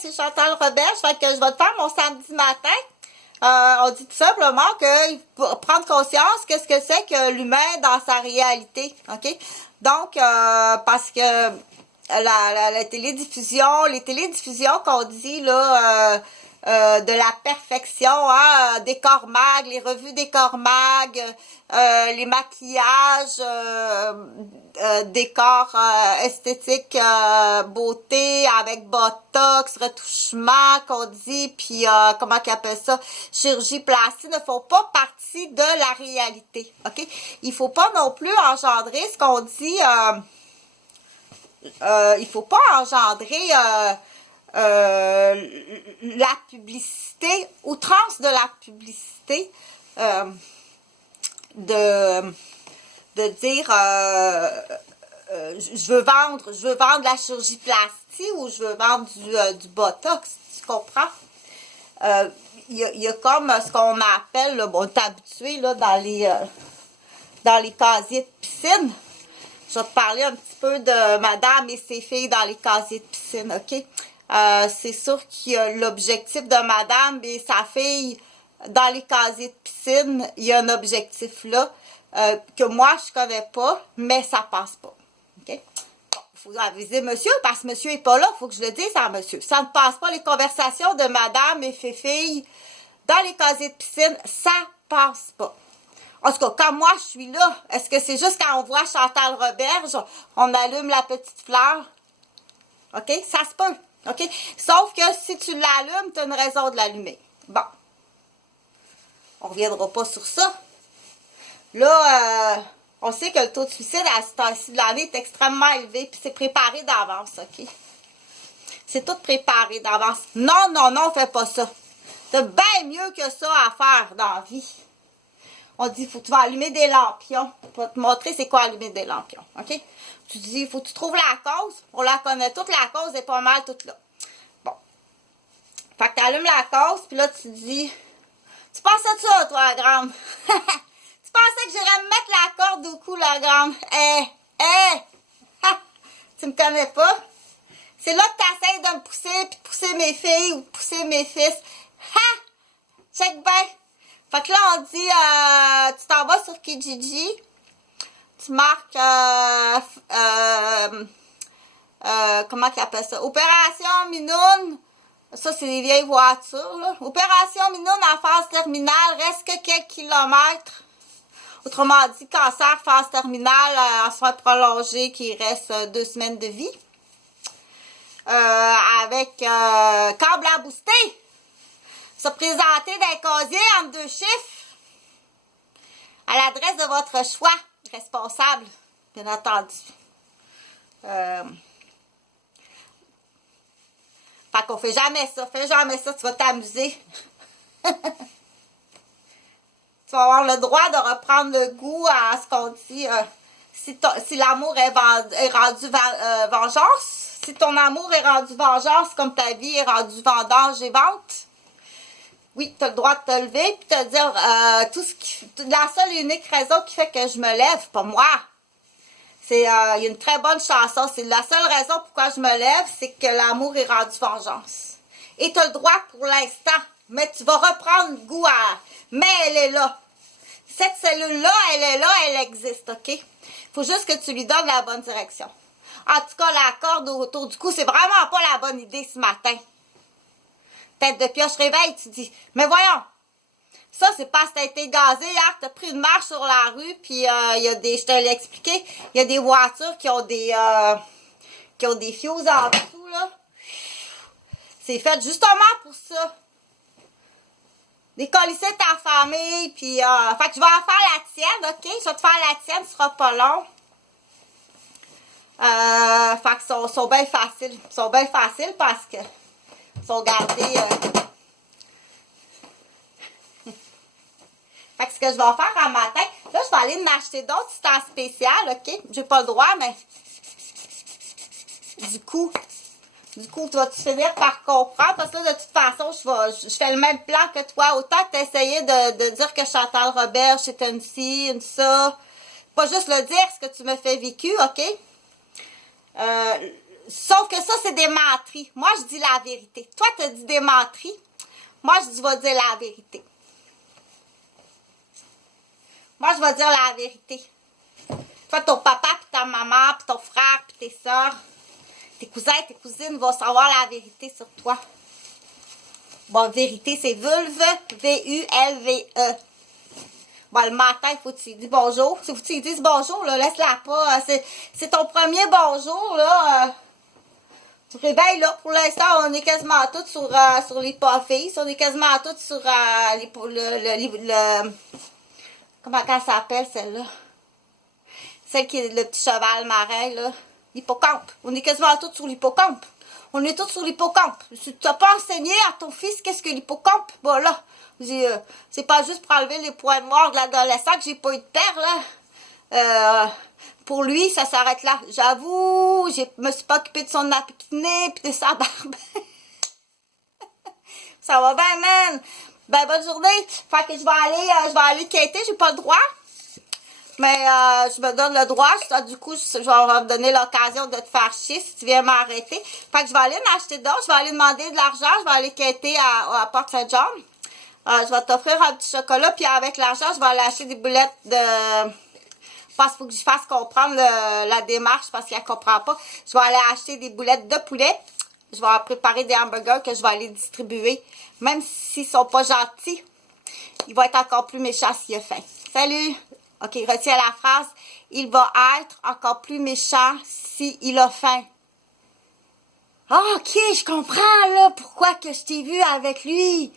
c'est Chantal Roberge, fait que je vais te faire mon samedi matin. On dit tout simplement qu'il faut prendre conscience que ce que c'est que l'humain dans sa réalité, ok? Donc, parce que la télédiffusion, les télédiffusions qu'on dit, là, de la perfection, hein, Décor Mag, les revues Décor Mag, les maquillages, décor esthétique, beauté avec botox, retouchement qu'on dit, puis comment qu'ils appellent ça, chirurgie plastique, ne font pas partie de la réalité, ok? Il faut pas non plus engendrer ce qu'on dit, il faut pas engendrer la publicité, outrance de la publicité, de dire je veux vendre la chirurgie plastique ou je veux vendre du botox, tu comprends? Il y a comme ce qu'on appelle, là, bon, on est habitué là, dans les casiers de piscine. Je vais te parler un petit peu de madame et ses filles dans les casiers de piscine, ok? C'est sûr qu'il y a l'objectif de madame et sa fille dans les casiers de piscine. Il y a un objectif là que moi, je connais pas, mais ça passe pas, ok? Bon, il faut aviser monsieur, parce que monsieur est pas là, il faut que je le dise à monsieur. Ça ne passe pas les conversations de madame et ses filles dans les casiers de piscine, ça passe pas. En tout cas, quand moi je suis là, est-ce que c'est juste quand on voit Chantal Roberge, on allume la petite fleur? OK? Ça se peut. OK? Sauf que si tu l'allumes, tu as une raison de l'allumer. Bon. On ne reviendra pas sur ça. Là, on sait que le taux de suicide à ce temps-ci de l'année est extrêmement élevé, puis c'est préparé d'avance, OK? C'est tout préparé d'avance. Non, non, non, fais pas ça. T'as bien mieux que ça à faire dans la vie. On dit, il faut que tu vas allumer des lampions. Je vais te montrer c'est quoi allumer des lampions, OK? Tu dis, il faut que tu trouves la cause. On la connaît toute, la cause est pas mal toute là. Bon. Fait que tu allumes la cause, puis là, tu dis, tu penses à ça, toi, la grande? Tu pensais que j'irais me mettre la corde au cou, la grande? Tu me connais pas? C'est là que tu essaies de me pousser, puis de pousser mes filles ou de pousser mes fils. Ha! Check bien. Fait que là, on dit, tu t'en vas sur Kijiji, tu marques, comment qu'ils appellent ça? Opération Minoune. Ça, c'est des vieilles voitures, là. Opération Minoune en phase terminale, reste que quelques kilomètres. Autrement dit, cancer, phase terminale, en soins prolongés, qui reste 2 semaines de vie. Avec câble à booster. Se présenter d'un casier en 2 chiffres. À l'adresse de votre choix. Responsable, bien entendu. Fait qu'on fait jamais ça. Fais jamais ça, tu vas t'amuser. Tu vas avoir le droit de reprendre le goût à ce qu'on dit. Si l'amour est rendu vengeance, si ton amour est rendu vengeance, comme ta vie est rendue vendange et vente, oui, tu as le droit de te lever et te dire la seule et unique raison qui fait que je me lève, pas moi. C'est il y a une très bonne chanson. C'est la seule raison pourquoi je me lève, c'est que l'amour est rendu vengeance. Et tu as le droit pour l'instant, mais tu vas reprendre goût à. Mais elle est là. Cette cellule-là, elle est là, elle existe, OK? Il faut juste que tu lui donnes la bonne direction. En tout cas, la corde autour du cou, c'est vraiment pas la bonne idée ce matin. Tête de pioche, réveille, tu dis, mais voyons, ça, c'est parce que t'as été gazé hier, t'as pris une marche sur la rue, puis il y a des, je te l'ai expliqué, il y a des voitures qui ont des fuses en dessous, là. C'est fait justement pour ça. Décolisser ta famille, puis, fait que je vais en faire la tienne, OK? Je vais te faire la tienne, ce sera pas long. Fait que sont bien faciles. Ils sont bien faciles parce que sont gardés. Fait que ce que je vais faire en matin, là, je vais aller m'acheter d'autres si c'est en spécial, OK? J'ai pas le droit, mais du coup, tu vas finir par comprendre parce que là, de toute façon, je fais le même plan que toi. Autant que tu as essayé de dire que Chantal Roberge, c'était une ci, une ça. Pas juste le dire, ce que tu me fais vécu, OK? Sauf que ça, c'est des menteries. Moi, je dis la vérité. Toi, tu dis des menteries. Moi, je vais dire la vérité. Moi, je vais dire la vérité. Toi, ton papa, puis ta maman, puis ton frère, puis tes soeurs, tes cousins, tes cousines vont savoir la vérité sur toi. Bon, vérité, c'est vulve, V-U-L-V-E. Bon, le matin, il faut que tu dises bonjour. Si tu dises bonjour, là, laisse-la pas. C'est ton premier bonjour, là. Tu te réveilles, là. Pour l'instant, on est quasiment toutes sur l'hypophyse. On est quasiment toutes sur comment elle s'appelle, celle-là? Celle qui est le petit cheval marin, là. L'hippocampe. On est quasiment tous sur l'hippocampe. On est tous sur l'hippocampe. Si tu n'as pas enseigné à ton fils qu'est-ce que l'hippocampe, bon là, c'est pas juste pour enlever les points noirs de l'adolescent que j'ai pas eu de père, là. Pour lui, ça s'arrête là. J'avoue, je me suis pas occupée de son acné pis de sa barbe. Ça va bien, man. Ben, bonne journée. Fait que je vais aller quêter, j'ai pas le droit. Mais je me donne le droit. Du coup, je vais me donner l'occasion de te faire chier si tu viens m'arrêter. Fait que je vais aller m'acheter d'autres. Je vais aller demander de l'argent. Je vais aller quêter à Port-Saint-Jean. Je vais t'offrir un petit chocolat. Puis avec l'argent, je vais aller acheter des boulettes de... Parce qu'il faut que je fasse comprendre la démarche parce qu'elle ne comprend pas. Je vais aller acheter des boulettes de poulet. Je vais préparer des hamburgers que je vais aller distribuer. Même s'ils ne sont pas gentils, il va être encore plus méchant s'il a faim. Salut! OK, retiens la phrase. Il va être encore plus méchant s'il a faim. Ah, OK, je comprends là pourquoi que je t'ai vu avec lui.